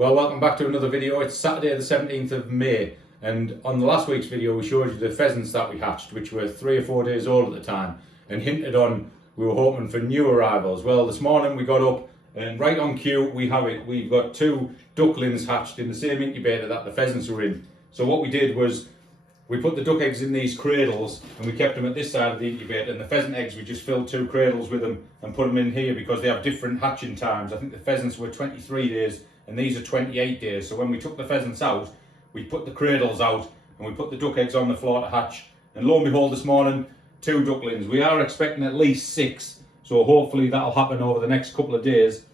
Well, welcome back to another video. It's Saturday the 17th of May, and on the last week's video we showed you the pheasants that we hatched, which were 3 or 4 days old at the time, and hinted on we were hoping for new arrivals. Well, this morning we got up and right on cue we have it. We've got 2 ducklings hatched in the same incubator that the pheasants were in. So what we did was we put the duck eggs in these cradles and we kept them at this side of the incubator, and the pheasant eggs we just filled 2 cradles with them and put them in here because they have different hatching times. I think the pheasants were 23 days and these are 28 days. So when we took the pheasants out, we put the cradles out and we put the duck eggs on the floor to hatch. And lo and behold, this morning, 2 ducklings. We are expecting at least 6. So hopefully that'll happen over the next couple of days.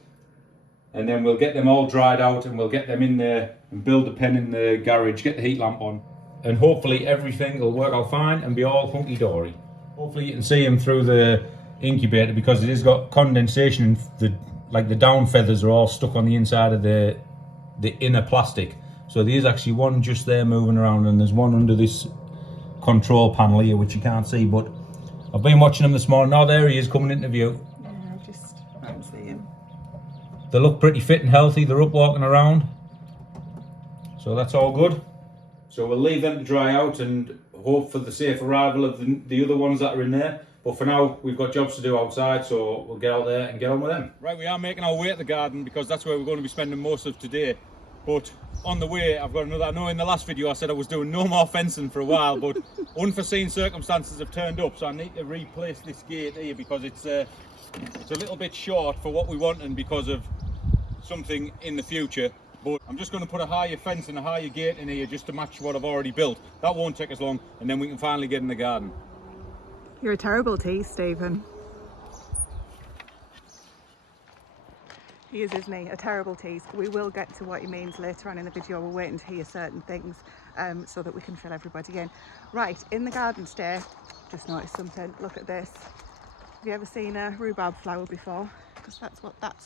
And then we'll get them all dried out and we'll get them in there and build the pen in the garage, get the heat lamp on. And hopefully everything will work out fine and be all hunky-dory. Hopefully you can see them through the incubator because it has got condensation and the down feathers are all stuck on the inside of the inner plastic. So there's actually one just there moving around, and there's one under this control panel here which you can't see, but I've been watching them this morning. Oh, there he is coming into view. Yeah, I can't see him. They look pretty fit and healthy. They're up walking around, so that's all good. So we'll leave them to dry out and hope for the safe arrival of the other ones that are in there. But for now, we've got jobs to do outside, so we'll get out there and get on with them. Right, we are making our way at the garden because that's where we're going to be spending most of today. But on the way, I've got another. I know in the last video I said I was doing no more fencing for a while, but unforeseen circumstances have turned up, so I need to replace this gate here because it's a little bit short for what we want and because of something in the future. But I'm just going to put a higher fence and a higher gate in here just to match what I've already built. That won't take us long, and then we can finally get in the garden. You're a terrible tease, Stephen. He is, isn't he? A terrible tease. We will get to what he means later on in the video. We're waiting to hear certain things so that we can fill everybody in. Right, in the garden today, just noticed something. Look at this. Have you ever seen a rhubarb flower before? Because that's what that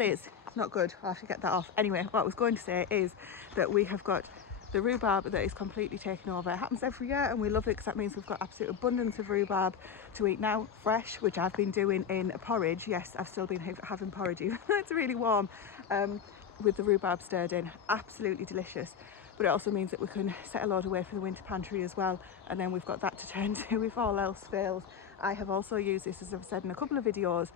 is. It's not good. I'll have to get that off. Anyway, what I was going to say is that we have got the rhubarb that is completely taken over. It happens every year and we love it because that means we've got absolute abundance of rhubarb to eat now, fresh, which I've been doing in a porridge. Yes, I've still been having porridge even though it's really warm, with the rhubarb stirred in. Absolutely delicious. But it also means that we can set a load away for the winter pantry as well, and then we've got that to turn to if all else fails. I have also used this, as I've said in a couple of videos,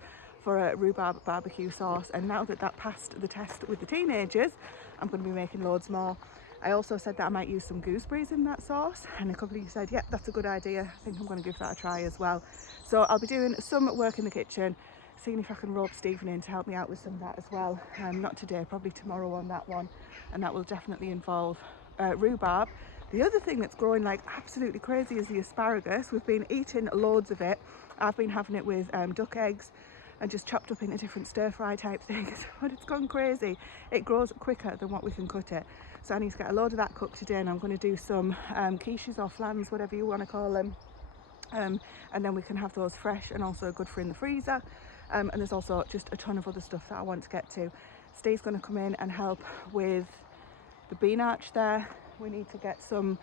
for a rhubarb barbecue sauce, and now that passed the test with the teenagers, I'm going to be making loads more. I also said that I might use some gooseberries in that sauce, and a couple of you said, yeah, that's a good idea. I think I'm going to give that a try as well. So I'll be doing some work in the kitchen, seeing if I can rope Stephen in to help me out with some of that as well. Not today, probably tomorrow on that one, and that will definitely involve rhubarb. The other thing that's growing like absolutely crazy is the asparagus. We've been eating loads of it. I've been having it with duck eggs and just chopped up into different stir-fry type things, but it's gone crazy. It grows quicker than what we can cut it. So I need to get a load of that cooked today, and I'm going to do some quiches or flans, whatever you want to call them. And then we can have those fresh and also good for in the freezer. And there's also just a ton of other stuff that I want to get to. Steve's going to come in and help with the bean arch there. We need to get some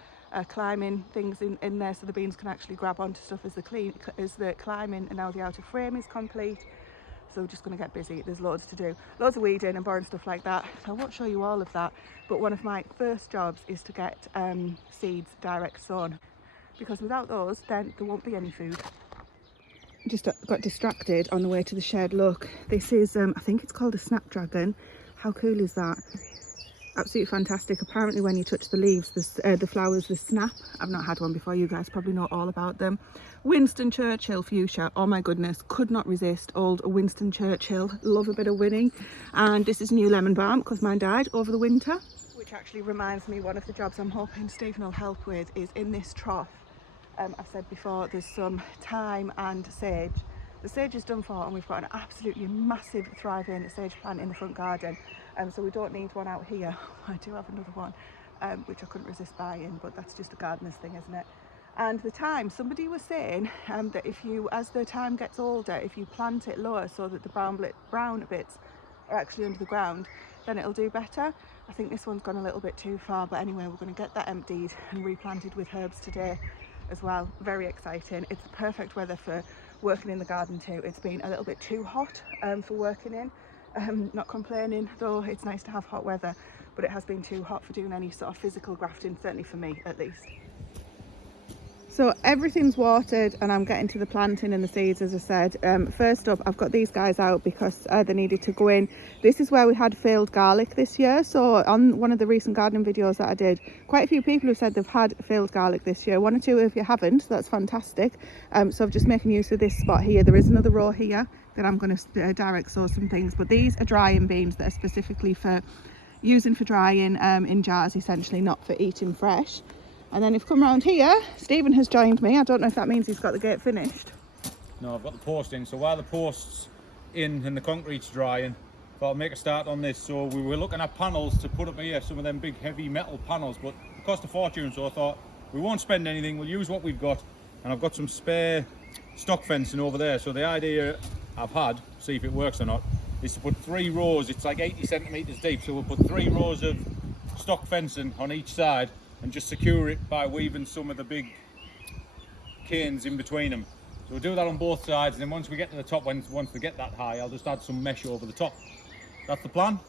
climbing things in there so the beans can actually grab onto stuff as the climbing and now the outer frame is complete. So we're just going to get busy. There's loads to do, loads of weeding and boring stuff like that. So I won't show you all of that, but one of my first jobs is to get seeds direct sown, because without those then there won't be any food. Just got distracted on the way to the shed. Look, this is I think it's called a snapdragon. How cool is that? Absolutely fantastic. Apparently when you touch the leaves, the flowers, the snap. I've not had one before. You guys probably know all about them. Winston Churchill fuchsia. Oh my goodness, could not resist old Winston Churchill. Love a bit of winning. And this is new lemon balm because mine died over the winter. Which actually reminds me, one of the jobs I'm hoping Stephen will help with is in this trough. I've said before, there's some thyme and sage. The sage is done for, and we've got an absolutely massive thriving sage plant in the front garden. So we don't need one out here. I do have another one, which I couldn't resist buying, but that's just a gardener's thing, isn't it? And the thyme, somebody was saying that if you, as the thyme gets older, if you plant it lower so that the brown bits are actually under the ground, then it'll do better. I think this one's gone a little bit too far, but anyway, we're going to get that emptied and replanted with herbs today as well. Very exciting. It's the perfect weather for working in the garden too. It's been a little bit too hot for working in, Not complaining, though it's nice to have hot weather, but it has been too hot for doing any sort of physical grafting, certainly for me at least. So everything's watered and I'm getting to the planting and the seeds, as I said. First up, I've got these guys out because they needed to go in. This is where we had failed garlic this year. So on one of the recent gardening videos that I did, quite a few people have said they've had failed garlic this year. One or two if you haven't, so that's fantastic. So I'm just making use of this spot here. There is another row here that I'm going to direct sow some things, but these are drying beans that are specifically for using for drying in jars, essentially, not for eating fresh. And then if you come around here, Stephen has joined me. I don't know if that means he's got the gate finished. No, I've got the post in, so while the post's in and the concrete's drying, I thought I'd make a start on this. So we were looking at panels to put up here, some of them big heavy metal panels, but it cost a fortune, so I thought we won't spend anything, we'll use what we've got. And I've got some spare stock fencing over there, so the idea I've had, see if it works or not, is to put 3 rows, it's like 80 centimetres deep, so we'll put 3 rows of stock fencing on each side and just secure it by weaving some of the big canes in between them. So we'll do that on both sides, and then once we get to the top, once we get that high, I'll just add some mesh over the top. That's the plan.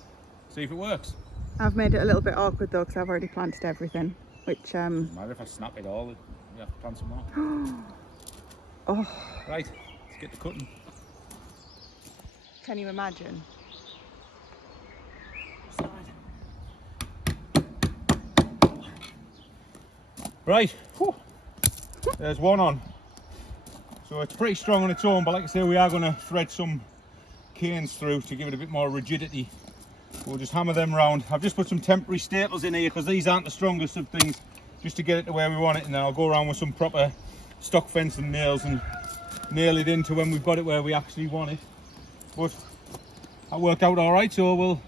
See if it works. I've made it a little bit awkward though, because I've already planted everything, which Doesn't matter if I snap it all, we have to plant some more. Oh, Right, let's get to cutting. can you imagine? Right, whew. There's one on. So it's pretty strong on its own, but like I say, we are going to thread some canes through to give it a bit more rigidity. We'll just hammer them round. I've just put some temporary staples in here because these aren't the strongest of things, just to get it to where we want it, and then I'll go around with some proper stock fencing nails and nail it into when we've got it where we actually want it. But that worked out all right, so we'll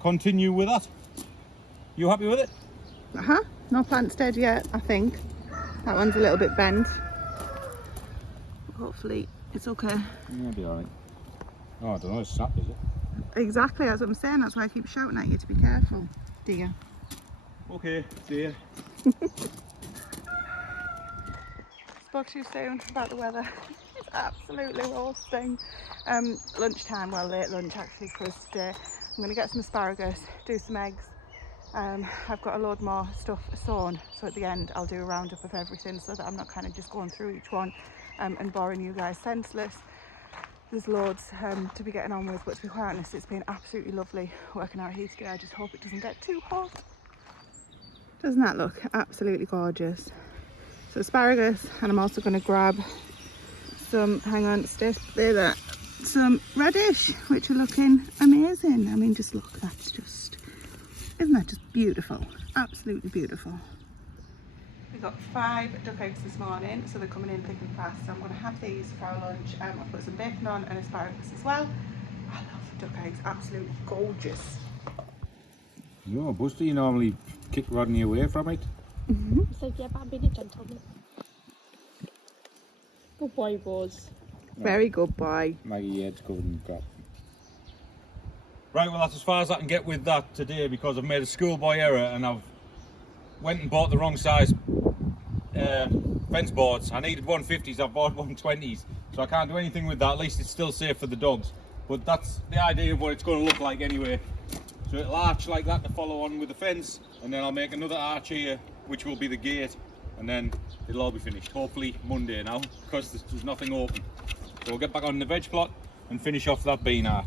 continue with that. You happy with it? No plant dead yet, I think. That one's a little bit bent. Hopefully it's okay. Yeah, it'll be all right. Oh, I don't know, it's sap, is it? Exactly, that's what I'm saying. That's why I keep shouting at you to be careful, dear. Okay, dear. Spoke too soon about the weather. It's absolutely roasting. Lunchtime, well, late lunch actually, because I'm going to get some asparagus, do some eggs. I've got a load more stuff sown, so at the end I'll do a roundup of everything so that I'm not kind of just going through each one and boring you guys senseless. There's loads to be getting on with, but to be quite honest, it's been absolutely lovely working out here today. I just hope it doesn't get too hot. Doesn't that look absolutely gorgeous? So asparagus, and I'm also going to grab some, hang on, stay there, some radish, which are looking amazing. I mean, just look, that's just, isn't that just beautiful? Absolutely beautiful. We got 5 duck eggs this morning, so they're coming in thick and fast. So I'm going to have these for our lunch. I've put some bacon on and asparagus as well. I love duck eggs, absolutely gorgeous. No, Buster, you normally kick Rodney away from it. So yeah, but I'm being a gentleman. Good boy, Buzz. Very good boy. Maggie, head's covered in crap. Right, well that's as far as I can get with that today, because I've made a schoolboy error and I've went and bought the wrong size fence boards. I needed 150s, I've bought 120s, so I can't do anything with that. At least it's still safe for the dogs, but that's the idea of what it's going to look like anyway. So it'll arch like that to follow on with the fence, and then I'll make another arch here, which will be the gate, and then it'll all be finished, hopefully Monday now, because there's nothing open. So we'll get back on the veg plot and finish off that bean arch.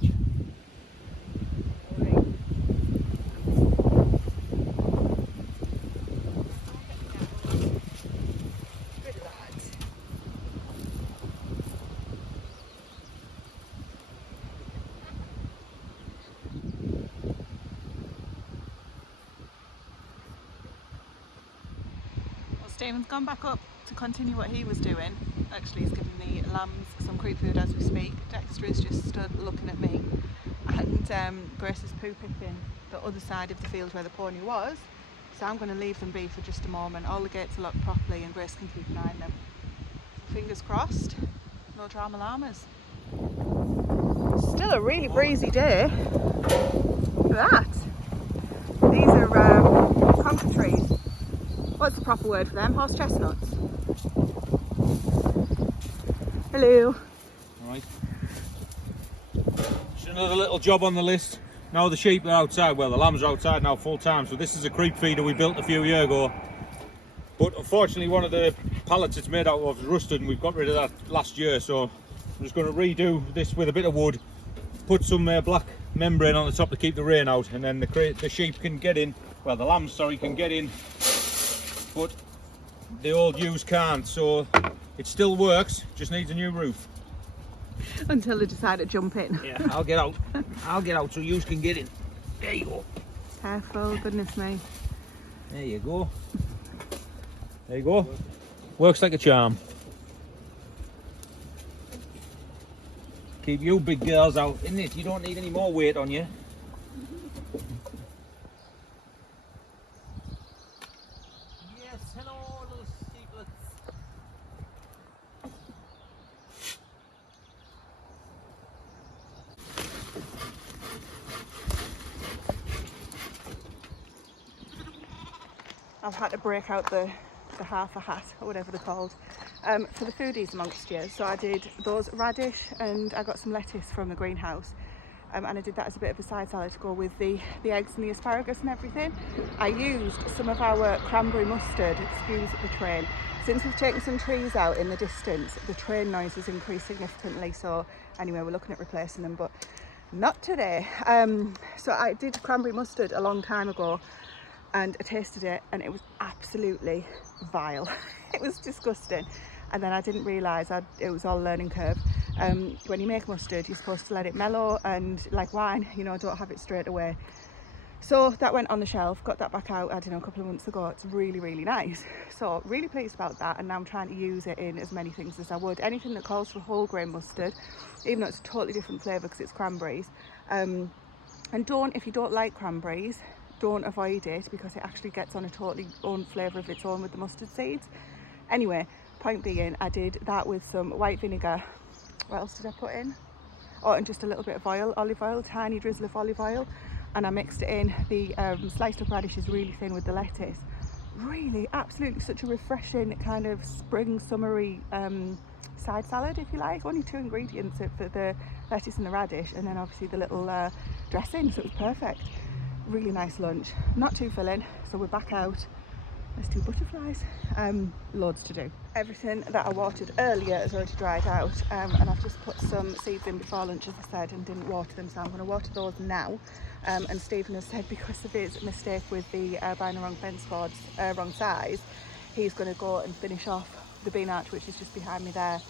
Stephen's gone back up to continue what he was doing. Actually, he's giving the lambs some creep food as we speak. Dexter is just stood looking at me, and Grace is poo picking the other side of the field where the pony was. So I'm going to leave them be for just a moment. All the gates are locked properly and Grace can keep an eye on them. Fingers crossed, no drama llamas. Still a really breezy day. Look at that. These are conker trees. What's the proper word for them? Horse chestnuts. Hello. Alright. another little job on the list. Now the sheep are outside, well the lambs are outside now full time, so this is a creep feeder we built a few years ago. But unfortunately one of the pallets it's made out of is rusted and we've got rid of that last year, so I'm just going to redo this with a bit of wood, put some black membrane on the top to keep the rain out, and then the sheep can get in, well the lambs sorry can get in, but the old ewes can't, so it still works, just needs a new roof. Until they decide to jump in. Yeah, I'll get out. I'll get out so you can get in. There you go. Careful, goodness me. There you go. There you go. Works like a charm. Keep you big girls out, isn't it? You don't need any more weight on you. Yes, hello little sheeplets. I've had to break out the half a hat or whatever they're called for the foodies amongst you. So I did those radish and I got some lettuce from the greenhouse, and I did that as a bit of a side salad to go with the eggs and the asparagus and everything. I used some of our cranberry mustard, excuse the train. Since we've taken some trees out in the distance, the train noise has increased significantly, so anyway we're looking at replacing them, but not today. So I did cranberry mustard a long time ago and I tasted it and it was absolutely vile. It was disgusting, and then I didn't realise it was all a learning curve. When you make mustard you're supposed to let it mellow, and like wine, you know, don't have it straight away. So that went on the shelf, got that back out, I don't know, a couple of months ago. It's really, really nice. So really pleased about that, and now I'm trying to use it in as many things as I would. Anything that calls for whole grain mustard, even though it's a totally different flavour because it's cranberries. And if you don't like cranberries, don't avoid it because it actually gets on a totally own flavour of its own with the mustard seeds. Anyway, point being, I did that with some white vinegar. What else did I put in? Oh, and just a little bit of oil, olive oil, tiny drizzle of olive oil, and I mixed it in. The sliced up radish is really thin with the lettuce. Really, absolutely such a refreshing kind of spring summery side salad, if you like. Only 2 ingredients for the lettuce and the radish, and then obviously the little dressing, so it was perfect. Really nice lunch, not too filling. So we're back out. Let's do butterflies. Loads to do. Everything that I watered earlier has already dried out, and I've just put some seeds in before lunch, as I said, and didn't water them, so I'm going to water those now. And Stephen has said because of his mistake with the buying the wrong fence cords, wrong size, he's going to go and finish off the bean arch, which is just behind me there,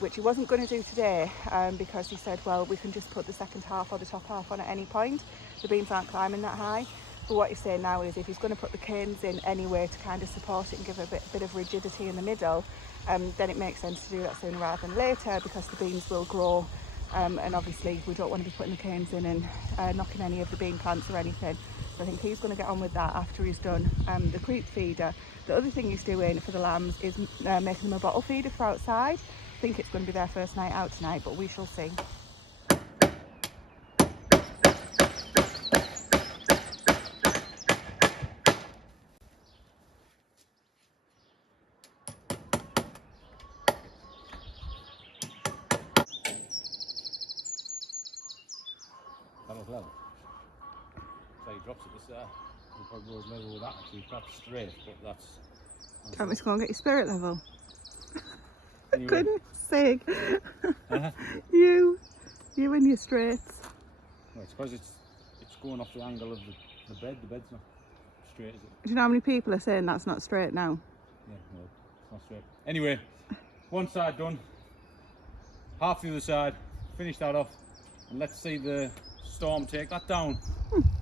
which he wasn't going to do today, because he said, well, we can just put the second half or the top half on at any point. The beans aren't climbing that high. But what he's saying now is if he's going to put the canes in anyway to kind of support it and give it a bit of rigidity in the middle, then it makes sense to do that sooner rather than later, because the beans will grow, and obviously we don't want to be putting the canes in and knocking any of the bean plants or anything. So I think he's going to get on with that after he's done the creep feeder. The other thing he's doing for the lambs is making them a bottle feeder for outside. I think it's going to be their first night out tonight, but we shall see. That was level. So he drops it this we'll probably go level with that actually, perhaps straight, but that's... Do you want me to go and get your spirit level? Anyway. For goodness sake. You and your straights. Well, it's because it's going off the angle of the bed. The bed's not straight, is it? Do you know how many people are saying that's not straight now? Yeah, no, it's not straight. Anyway, one side done, half the other side, finish that off, and let's see the storm take that down.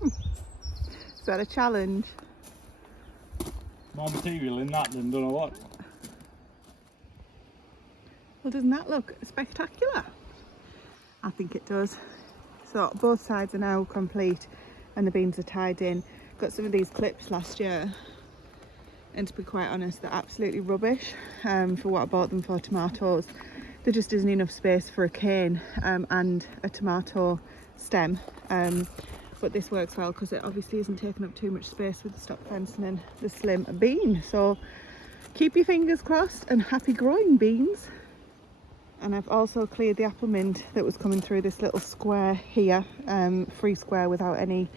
Is that a challenge? More material in that than don't know what. Well, doesn't that look spectacular? I think it does. So both sides are now complete and the beans are tied in. Got some of these clips last year, and to be quite honest, they're absolutely rubbish for what I bought them for, tomatoes. There just isn't enough space for a cane and a tomato stem, but this works well because it obviously isn't taking up too much space with the stock fencing and the slim bean. So keep your fingers crossed and happy growing, beans. And I've also cleared the apple mint that was coming through this little square here, free square without any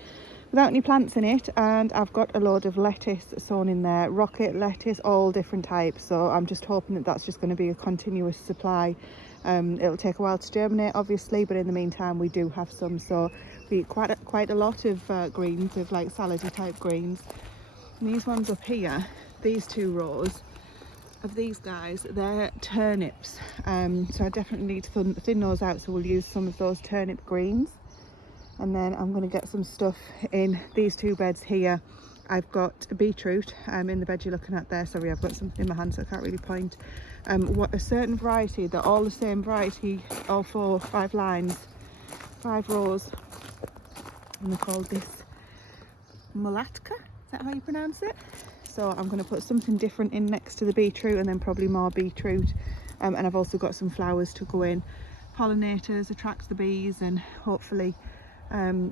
plants in it. And I've got a load of lettuce sown in there, rocket lettuce, all different types. So I'm just hoping that that's just going to be a continuous supply. It'll take a while to germinate, obviously, but in the meantime we do have some. So we eat quite a lot of greens, of like salady type greens. And these ones up here, these 2 rows of these guys, they're turnips, so I definitely need to thin those out, so we'll use some of those turnip greens. And then I'm going to get some stuff in these 2 beds here. I've got a beetroot in the bed you're looking at there. Sorry, I've got something in my hand so I can't really point. What a certain variety, they're all the same variety, all 5 lines, 5 rows, and they're called this mulatka, is that how you pronounce it? So I'm going to put something different in next to the beetroot, and then probably more beetroot. And I've also got some flowers to go in. Pollinators, attract the bees, and hopefully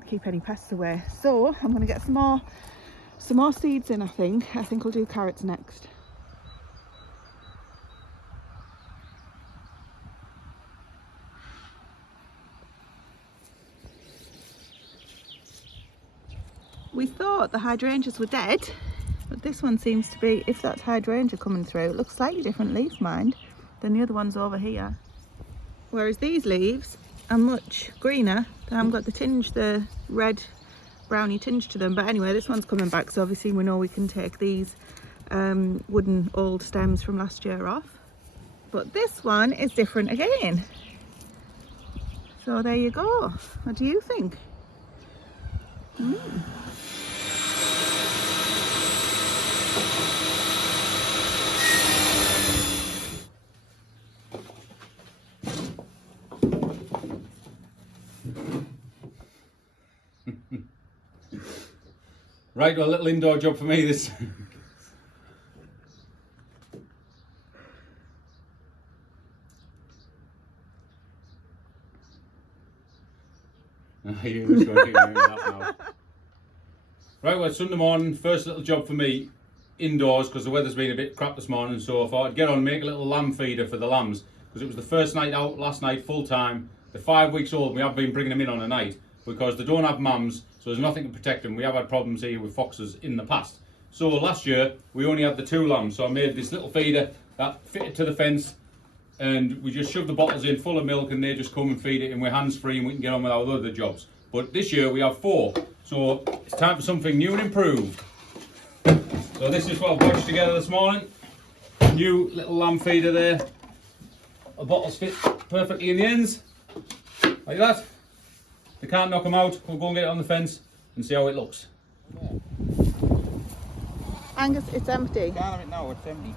keep any pests away. So I'm going to get some more seeds in. I think we'll do carrots next. We thought the hydrangeas were dead, but this one seems to be, if that's hydrangea coming through, it looks slightly different leaf, mind, than the other ones over here. Whereas these leaves are much greener. They haven't got the red browny tinge to them. But anyway, this one's coming back, so obviously we know we can take these wooden old stems from last year off. But this one is different again. So there you go. What do you think? Right, well, a little indoor job for me this. You're just going to keep doing that now. Right, well, it's Sunday morning, first little job for me indoors, because the weather's been a bit crap this morning, so I thought I'd get on and make a little lamb feeder for the lambs, because it was the first night out last night, full time. They're 5 weeks old, we have been bringing them in on a night, because they don't have mums, so there's nothing to protect them. We have had problems here with foxes in the past. So last year, we only had the 2 lambs, so I made this little feeder that fitted to the fence, and we just shove the bottles in full of milk, and they just come and feed it, and we're hands-free, and we can get on with our other jobs. But this year, we have 4, so it's time for something new and improved. So this is what I've watched together this morning. New little lamb feeder there. The bottles fit perfectly in the ends, like that. They can't knock them out. We'll go and get it on the fence and see how it looks. Angus, it's empty. Can't have it now, it's empty.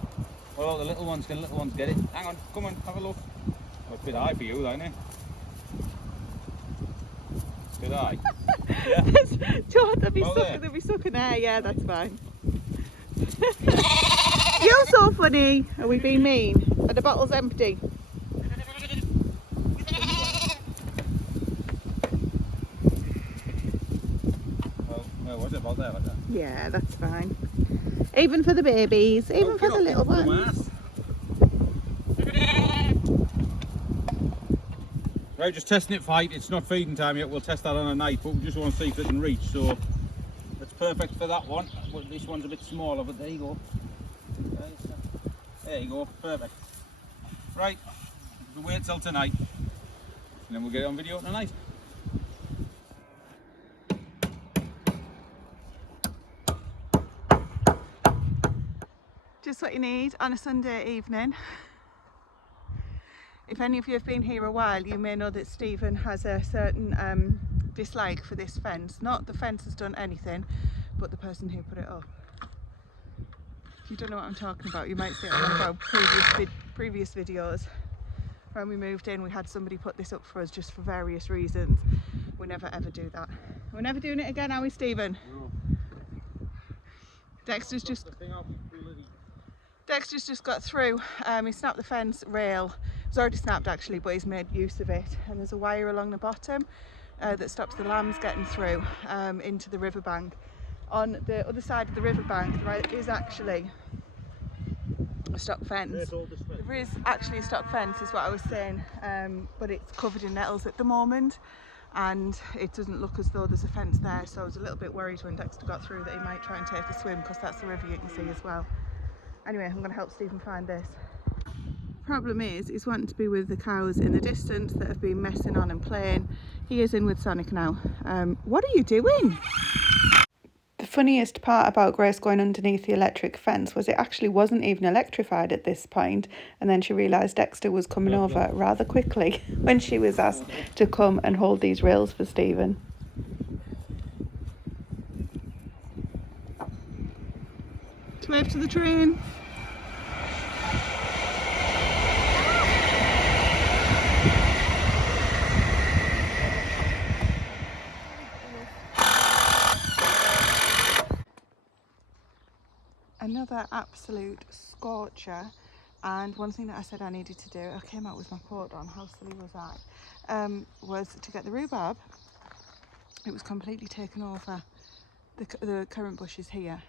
Well, the little ones get it. Hang on, come on, have a look. Oh, it's a bit high for you, isn't it? It's a bit high. Yeah. George, they'll be sucking air. Yeah, that's fine. You're so funny. Are we being mean? Are the bottles empty? Well, what's it about there like that? Yeah, that's fine. Even for the babies, even for the little ones. Right, just testing it for height. It's not feeding time yet. We'll test that on a night, but we just want to see if it can reach. So that's perfect for that one. Well, this one's a bit smaller, but there you go. There you go, perfect. Right, we'll wait till tonight, and then we'll get it on video tonight. Just what you need on a Sunday evening. If any of you have been here a while, you may know that Stephen has a certain dislike for this fence. Not the fence has done anything, but the person who put it up. If you don't know what I'm talking about, you might see it on one of our previous videos. When we moved in, we had somebody put this up for us just for various reasons. We never ever do that. We're never doing it again, are we, Stephen? No. Dexter's just got through. He snapped the fence rail. It's already snapped actually, but he's made use of it. And there's a wire along the bottom that stops the lambs getting through into the riverbank. On the other side of the riverbank, there is actually stock fence. There is actually a stock fence is what I was saying, but it's covered in nettles at the moment and it doesn't look as though there's a fence there, so I was a little bit worried when Dexter got through that he might try and take a swim because that's the river you can see as well. Anyway, I'm going to help Stephen find this. Problem is, he's wanting to be with the cows in the distance that have been messing on and playing. He is in with Sonic now. What are you doing? The funniest part about Grace going underneath the electric fence was it actually wasn't even electrified at this point, and then she realised Dexter was coming over rather quickly when she was asked to come and hold these rails for Stephen. Wave to the train. Another absolute scorcher, and one thing that I said I needed to do, I came out with my coat on, how silly was I, was to get the rhubarb. It was completely taken over the currant bushes here,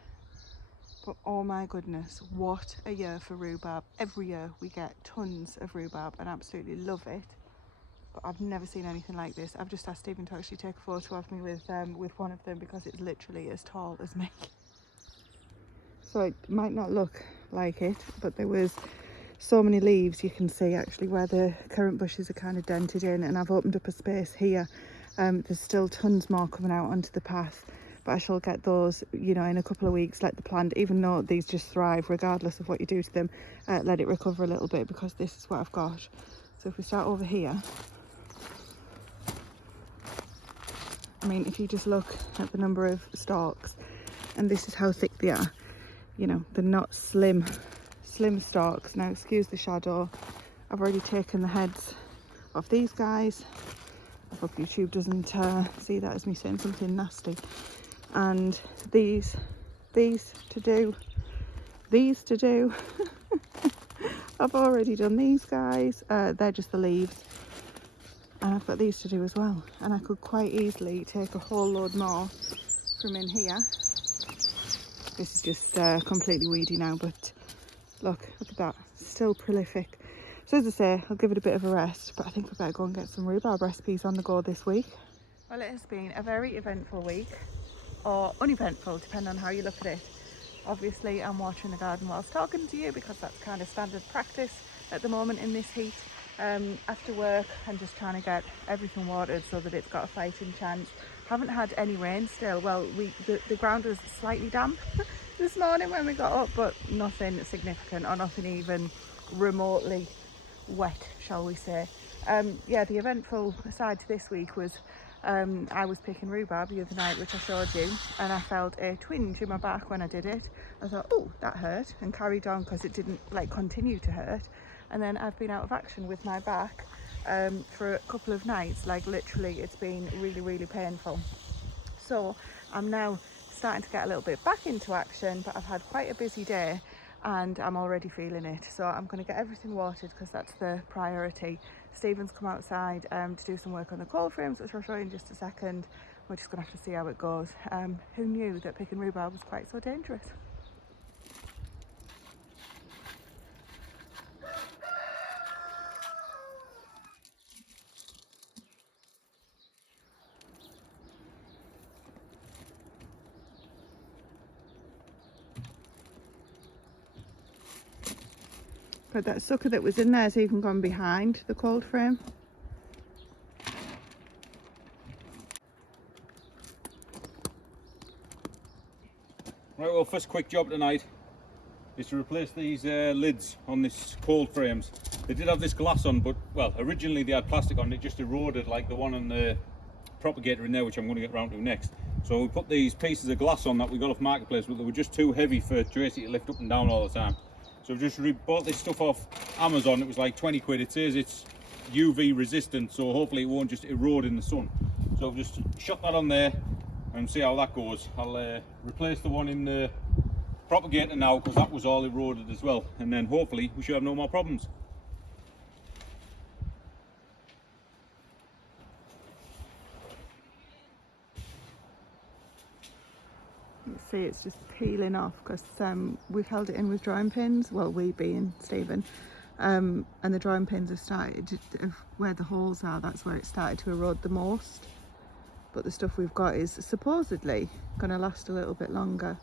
but oh my goodness, what a year for rhubarb. Every year we get tons of rhubarb and absolutely love it, but I've never seen anything like this. I've just asked Stephen to actually take a photo of me with one of them because it's literally as tall as me. So it might not look like it, but there was so many leaves you can see actually where the currant bushes are kind of dented in, and I've opened up a space here. There's still tons more coming out onto the path, but I shall get those, you know, in a couple of weeks. Let the plant, even though these just thrive regardless of what you do to them, let it recover a little bit, because this is what I've got. So if we start over here, I mean, if you just look at the number of stalks, and this is how thick they are. You know, they're not slim stalks. Now excuse the shadow, I've already taken the heads of these guys. I hope YouTube doesn't see that as me saying something nasty. And these to do I've already done these guys. They're just the leaves, and I've got these to do as well, and I could quite easily take a whole load more from in here. This is just completely weedy now, but look at that, still prolific. So as I say, I'll give it a bit of a rest, but I think we better go and get some rhubarb recipes on the go this week. Well, it has been a very eventful week, or uneventful, depending on how you look at it. Obviously, I'm watering the garden whilst talking to you because that's kind of standard practice at the moment in this heat. After work, I'm just trying to get everything watered so that it's got a fighting chance. Haven't had any rain still. Well, the ground was slightly damp this morning when we got up, but nothing significant, or nothing even remotely wet, shall we say. Yeah, the eventful side to this week was I was picking rhubarb the other night, which I showed you, and I felt a twinge in my back when I did it. I thought, oh, that hurt, and carried on because it didn't like continue to hurt. And then I've been out of action with my back for a couple of nights. Like literally, it's been really painful. So I'm now starting to get a little bit back into action, but I've had quite a busy day and I'm already feeling it. So I'm going to get everything watered because that's the priority. Stephen's come outside to do some work on the cold frames, which I'll show you in just a second. We're just going to have to see how it goes. Who knew that picking rhubarb was quite so dangerous? But that sucker that was in there has even gone behind the cold frame. Right, well, first quick job tonight is to replace these lids on this cold frames. They did have this glass on, but well, originally they had plastic on. It just eroded like the one on the propagator in there, which I'm going to get round to next. So we put these pieces of glass on that we got off Marketplace, but they were just too heavy for Tracy to lift up and down all the time. So I've just bought this stuff off Amazon. It was like 20 quid. It says it's UV resistant, so hopefully it won't just erode in the sun. So I've just shot that on there and see how that goes. I'll replace the one in the propagator now because that was all eroded as well, and then hopefully we should have no more problems. You see it's just peeling off because we've held it in with drawing pins, well, we being Stephen, and the drawing pins have started to, where the holes are, that's where it started to erode the most. But the stuff we've got is supposedly going to last a little bit longer.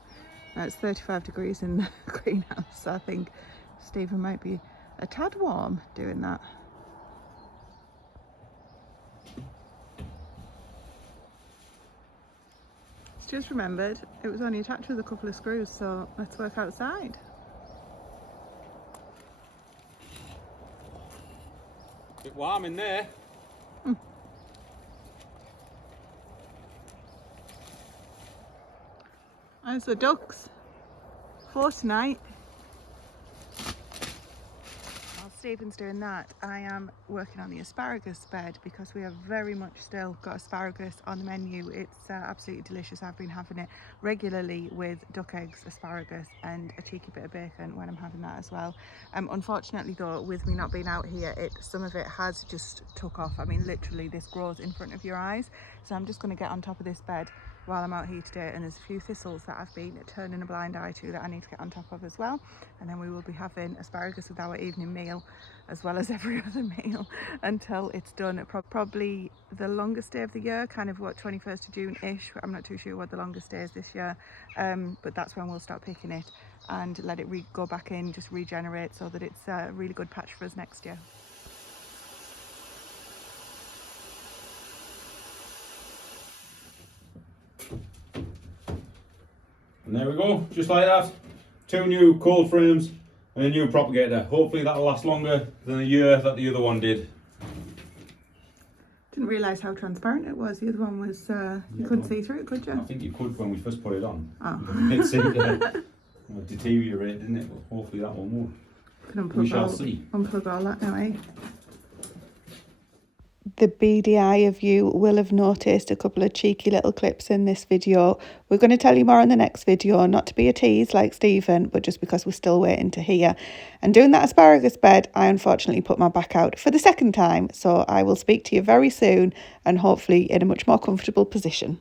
Now it's 35 degrees in the greenhouse, so I think Stephen might be a tad warm doing that. It's just remembered it was only attached with a couple of screws, so let's work outside. Bit warm in there. There's the ducks for tonight. While Stephen's doing that, I am working on the asparagus bed because we have very much still got asparagus on the menu. It's absolutely delicious. I've been having it regularly with duck eggs, asparagus and a cheeky bit of bacon when I'm having that as well. Unfortunately though, with me not being out here, some of it has just took off. I mean, literally this grows in front of your eyes. So I'm just going to get on top of this bed while I'm out here today, and there's a few thistles that I've been turning a blind eye to that I need to get on top of as well. And then we will be having asparagus with our evening meal as well as every other meal until it's done. Probably the longest day of the year, kind of what, 21st of June-ish. I'm not too sure what the longest day is this year, but that's when we'll start picking it and let it go back in, just regenerate, so that it's a really good patch for us next year. And there we go, just like that. 2 new cold frames and a new propagator. Hopefully that'll last longer than the year that the other one did. Didn't realise how transparent it was. The other one was, you couldn't see through it, could you? I think you could when we first put it on. Oh. It seemed to deteriorate, didn't it? But hopefully that one won't. We shall see. Unplug all that now, eh? The beady eye of you will have noticed a couple of cheeky little clips in this video. We're going to tell you more in the next video, not to be a tease like Stephen, but just because we're still waiting to hear. And doing that asparagus bed, I unfortunately put my back out for the second time, so I will speak to you very soon and hopefully in a much more comfortable position.